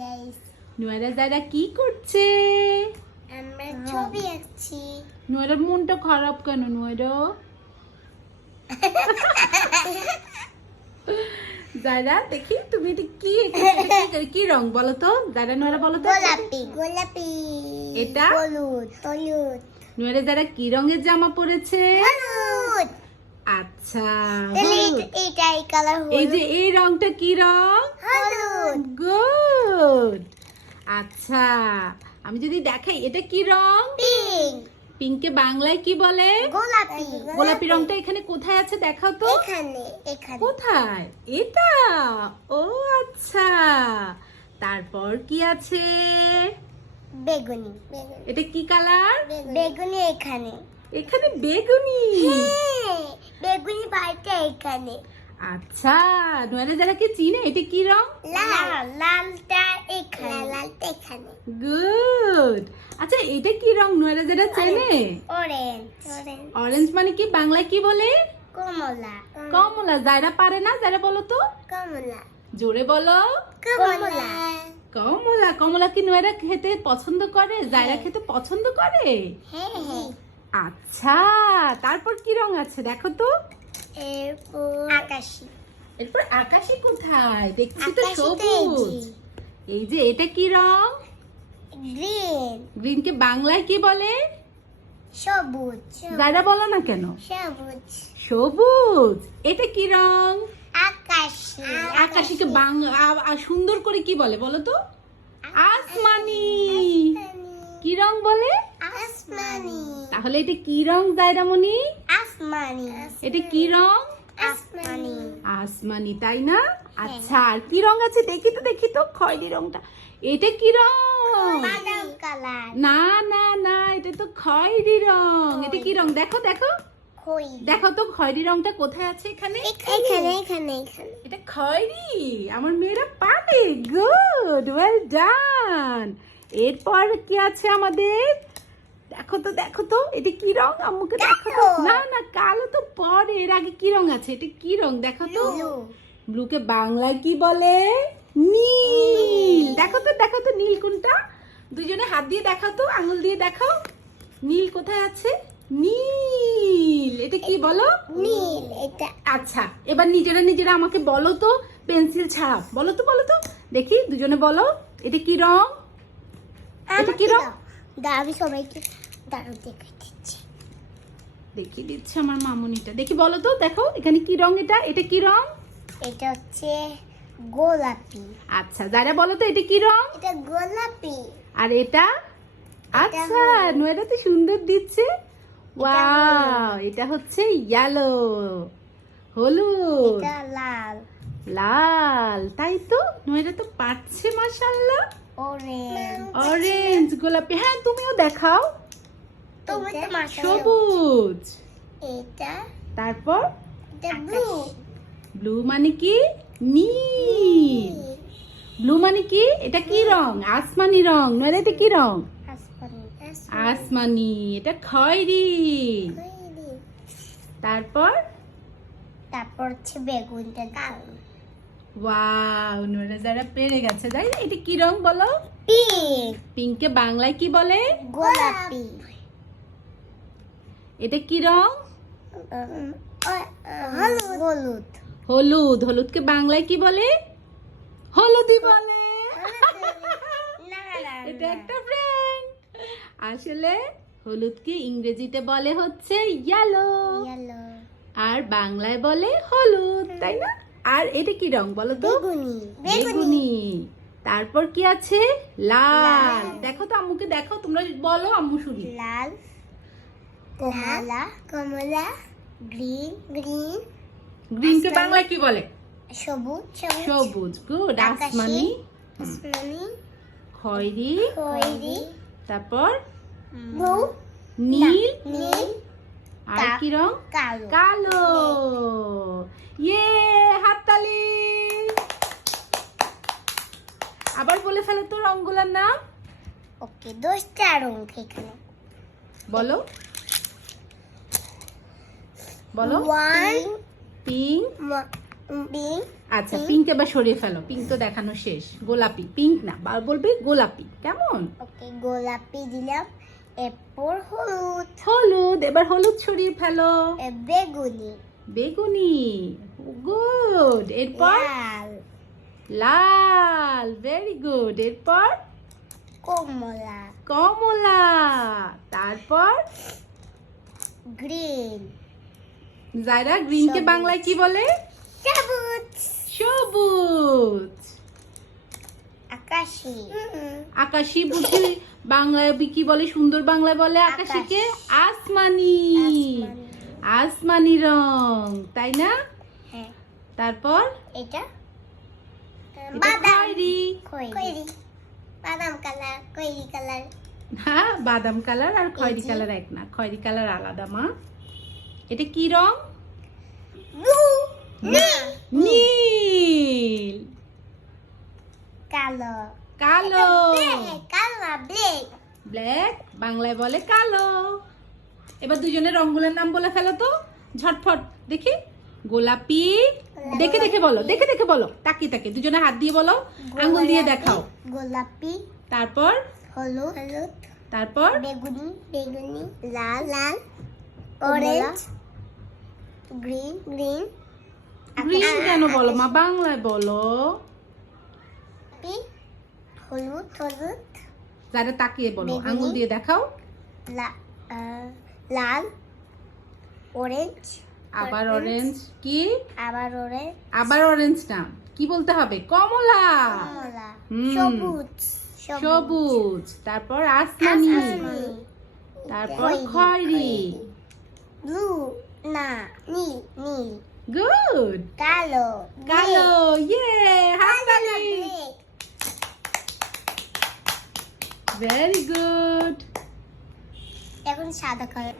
Guys, Nuwara যারা কি করছে? আমরা ছবি আঁকছি। নুয়ারার মনটা খারাপ কেন নুয়ারা? যারা দেখি তুমি এটা কি কি রং বলো তো? যারা নুয়ারা বলো তো। গোলাপি গোলাপি। এটা হলুদ হলুদ নুয়ারা যারা কি রঙের জামা পরেছে? হলুদ। আচ্ছা তাহলে এটা এই কালার হলুদ। এই যে এই রংটা কি রং? হলুদ। গুড। আচ্ছা আমি যদি দেখাই এটা কি রং? পিঙ্ক। পিঙ্কে বাংলায় কি বলে? গোলাপি। গোলাপি রংটা এখানে কোথায় আছে দেখাও তো। এখানে এখানে। কোথায়? এটা। ও আচ্ছা। তারপর কি আছে? বেগুনি। এটা কি কালার? বেগুনি এখানে। এখানে বেগুনি। হ্যাঁ, বেগুনি বাড়িতে এখানে। আচ্ছা নয়না যারা কি চিনে এটা কি রং? লাল। লালটা এখানে। লালটা এখানে। গুড। আচ্ছা এটা কি রং নয়না যারা চেনে? অরেঞ্জ। অরেঞ্জ। অরেঞ্জ মানে কি বাংলায় কি বলে? কমলা। কমলা। যারা পারে না যারা বলো তো। কমলা। জোরে বলো। কমলা। কমলা। কমলা কি নয়রা খেতে পছন্দ করে? জায়রা খেতে পছন্দ করে? হ্যাঁ হ্যাঁ। আচ্ছা তারপর কি রং আছে দেখো তো। এরপর আকাশী। এরপর আকাশী কোথায়? দেখছি তো আকাশী তো এই সবুজ। যে। এই যে এটা কি রং? গ্রিন। গ্রিন কে বাংলায় কি বলে? সবুজ। জায়রা বলো না কেন? সবুজ। সবুজ। এটা কি রং? আকাশী। আকাশীকে সুন্দর করে কি বলে বলো তো? আসমানি। কি রং বলে? আসমানি। তাহলে এটা কি রং জায়রামণি? আসমানি। এটা কি রং? আসমানি। আসমানি তাই না? আচ্ছা আর কি রং আছে দেখি তো খয়েরি রংটা। এটা কি রং? বাদাম কালার। না না না এটা তো খয়েরি রং। এটা কি রং দেখো দেখো খই। দেখো তো খয়েরি রংটা কোথায় আছে এখানে? এখানে এখানে এখানে। এটা খয়েরি। আমার মেয়েরা পারে। Good well done. এরপর কি আছে আমাদের? দেখো তো এটা কি রং? আম্মুকে দেখো তো। না না কালো তো পরে। এর আগে কি রং আছে? এটা কি রং দেখো তো। ব্লুকে বাংলায় কি বলে? নীল। দেখো তো নীল কোনটা? দুজনে হাত দিয়ে দেখাও তো, আঙুল দিয়ে দেখাও। নীল কোথায় আছে? নীল। এটা কি বলো? নীল। এটা আচ্ছা এবার নিজেরা আমাকে বলো তো পেন্সিল ছাড়া। বলো তো দেখি দুজনে বলো। এটা কি রং? এটা কি রং? আমি সবাইকে দাঁড়ো দেখে দিচ্ছি। দেখিয়ে দিচ্ছে আমার মামুনিটা। দেখি বলো তো দেখো এখানে কি রং? এটা এটা কি রং? এটা হচ্ছে গোলাপি। আচ্ছা যারা বলো তো এটা কি রং? এটা গোলাপি। আর এটা? আচ্ছা নয়টা তো সুন্দর দিচ্ছে। ওয়াও এটা হচ্ছে ইয়েলো। হলুদ। এটা লাল। লাল। তাই তো নয়টা তো পারছে মাশাআল্লাহ। অরেঞ্জ। অরেঞ্জ গোলাপি। হ্যাঁ তুমিও দেখাও। তুমি তো মাশাআল্লাহ। সবুজ। এটা তারপর এটা ব্লু। ব্লু মানে কি? নীল। ব্লু মানে কি? এটা কি রং? আসমানি রং। নয়রা এটা কি রং? আসমানি। আসমানি। এটা খয়েরি। তারপর তারপর হচ্ছে বেগুনটা কালো। ওয়াও নয়রা যারা পেরে গেছে তাই না? এটা কি রং বলো? পিঙ্ক। পিঙ্কে বাংলায় কি বলে? গোলাপি। এটা কি রং? হলুদ। হলুদ। হলুদ। হলুদকে বাংলায় কি বলে? হলুদি বলে। এটা একটা ফ্রেন্ড। আসলে হলুদকে ইংরেজিতে বলে হচ্ছে ইয়েলো। ইয়েলো। আর বাংলায় বলে হলুদ তাই না? আর এটা কি রং বলো তো? বেগুনি। বেগুনি। তারপর কি আছে? লাল। দেখো তো আম্মুকে দেখো, তোমরা বলো আম্মু শুনি। লাল। কমলা। কমলা। গ্রিন। গ্রিন। গ্রিনকে বাংলায় কি বলে? সবুজ। সবুজ। গুড। আকাশী। আসমানি। আসমানি। খয়েরি। খয়েরি। তারপর ব্লু। নীল। নীল। আর কি রং? কালো। কালো। ইয়ে হাততালি। আবার বলে ফেলো তো রংগুলোর নাম। ওকে 10টা রং এখানে বলো বলো। One pink. পিঙ্ক। আচ্ছা পিঙ্ক এবার সরিয়ে ফেলো, পিঙ্ক তো দেখানো শেষ। গোলাপি, পিঙ্ক না, বলবে গোলাপি, কেমন? ওকে, গোলাপি দিলাম। এরপর হলুদ। হলুদ, এবার হলুদ সরিয়ে ফেলো। বেগুনি। বেগুনি, গুড। এরপর লাল। লাল, ভেরি গুড। এরপর কমলা। কমলা, তারপর গ্রিন। জায়রা গ্রিনকে সবুজ। বাংলায় কি বলে? সবুজ। সবুজ। আকাশি। আকাশি বুঝি বাংলায় কি বলে? সুন্দর বাংলায় বলে আকাশিকে আসমানি। আসমানি। আসমানি রং, তাই না? হ্যাঁ। তারপর এটা এটা বাদাম। খয়েরি। খয়েরি। বাদাম কালার, খয়েরি কালার। হ্যাঁ, বাদাম কালার আর খয়েরি এই যে। কালার এক না, খয়েরি কালার আলাদা মা। এটা কি রং? ব্লু। না, নীল। কালো। কালো। কালো, ব্ল্যাক। ব্ল্যাক, বাংলায় বলে কালো। এবার দুজনের রংগুলোর নাম বলে ফেলো তো, ঝটফট দেখি। গোলাপি, দেখে দেখে বলো, দেখে দেখে বলো, তাকিয়ে তাকিয়ে দুজনে হাত দিয়ে বলো, আঙ্গুল দিয়ে দেখাও। গোলাপি। তারপর হলুদ। হলুদ। তারপর বেগুনি। বেগুনি। লাল। লাল। অরেঞ্জ। গ্রিন। গ্রিন। গ্রিন কেন বলো মা? বাংলায় বলো। হলুদ। হলুদ। যারা তাকিয়ে বলো, বেগুনি। আঙ্গুল দিয়ে দেখাও। লাল। অরেঞ্জ। আবার অরেঞ্জ, কি? আবার অরেঞ্জ। আবার অরেঞ্জ না, কি বলতে হবে? কমলা। কমলা। হুম। সবুজ। সবুজ, তারপর আসমানি, আসমানি। তারপর খয়েরি। ব্লু। না, নীল। নীল। গুড। কালো। কালো, ইয়ে, হাততালি। Very good. এখন সাদা কালার।